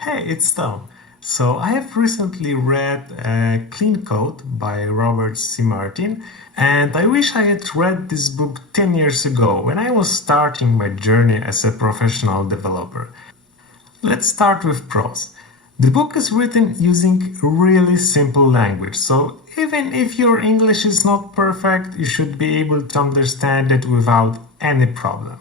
Hey, it's Tom. So, I have recently read Clean Code by Robert C. Martin, and I wish I had read this book 10 years ago when I was starting my journey as a professional developer. Let's start with prose. The book is written using really simple language, so even if your English is not perfect, you should be able to understand it without any problem.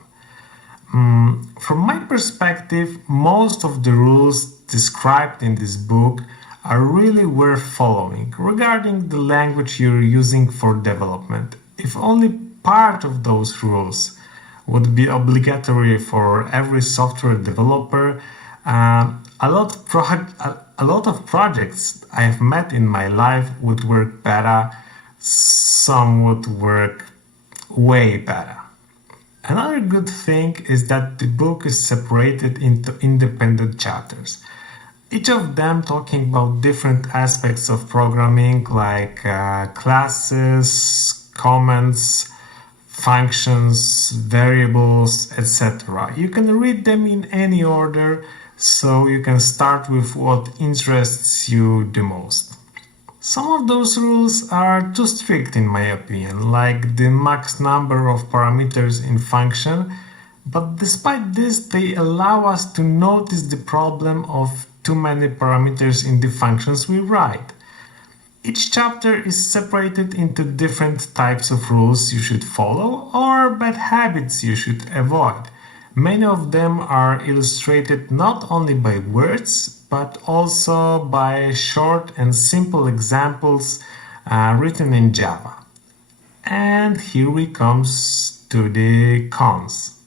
From my perspective, most of the rules described in this book are really worth following regarding the language you're using for development. If only part of those rules would be obligatory for every software developer, a lot of projects I've met in my life would work better, some would work way better. Another good thing is that the book is separated into independent chapters, each of them talking about different aspects of programming like classes, comments, functions, variables, etc. You can read them in any order, so you can start with what interests you the most. Some of those rules are too strict in my opinion, like the max number of parameters in function, but despite this they allow us to notice the problem of too many parameters in the functions we write. Each chapter is separated into different types of rules you should follow or bad habits you should avoid. Many of them are illustrated not only by words but also by short and simple examples written in Java. And here we comes to the cons.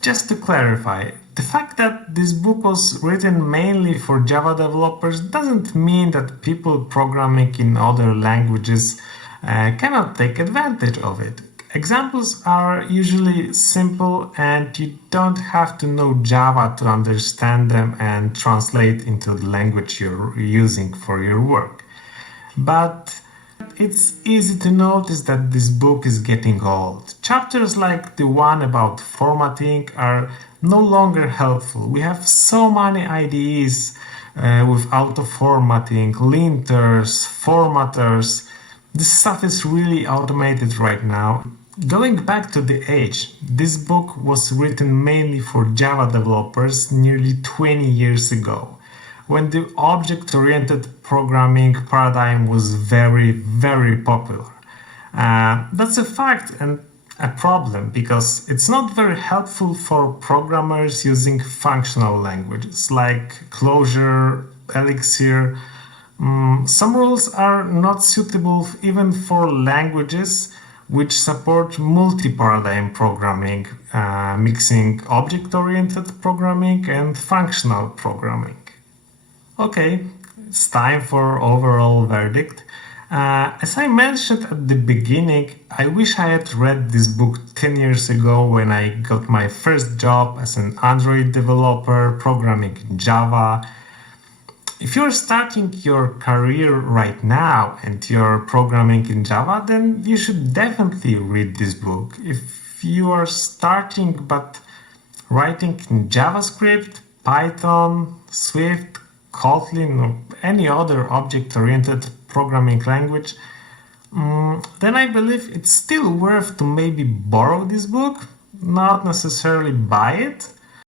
Just to clarify, the fact that this book was written mainly for Java developers doesn't mean that people programming in other languages cannot take advantage of it. Examples are usually simple and you don't have to know Java to understand them and translate into the language you're using for your work. But it's easy to notice that this book is getting old. Chapters like the one about formatting are no longer helpful. We have so many IDEs with auto formatting, linters, formatters. This stuff is really automated right now. Going back to the age, this book was written mainly for Java developers nearly 20 years ago, when the object-oriented programming paradigm was very popular. That's a fact and a problem because it's not very helpful for programmers using functional languages like Clojure, Elixir. Some rules are not suitable even for languages which support multi-paradigm programming, mixing object-oriented programming and functional programming. Okay, it's time for overall verdict. As I mentioned at the beginning, I wish I had read this book 10 years ago when I got my first job as an Android developer programming in Java. If you're starting your career right now and you're programming in Java, then you should definitely read this book. If you are starting but writing in JavaScript, Python, Swift, Kotlin, or any other object-oriented programming language, then I believe it's still worth to maybe borrow this book, not necessarily buy it.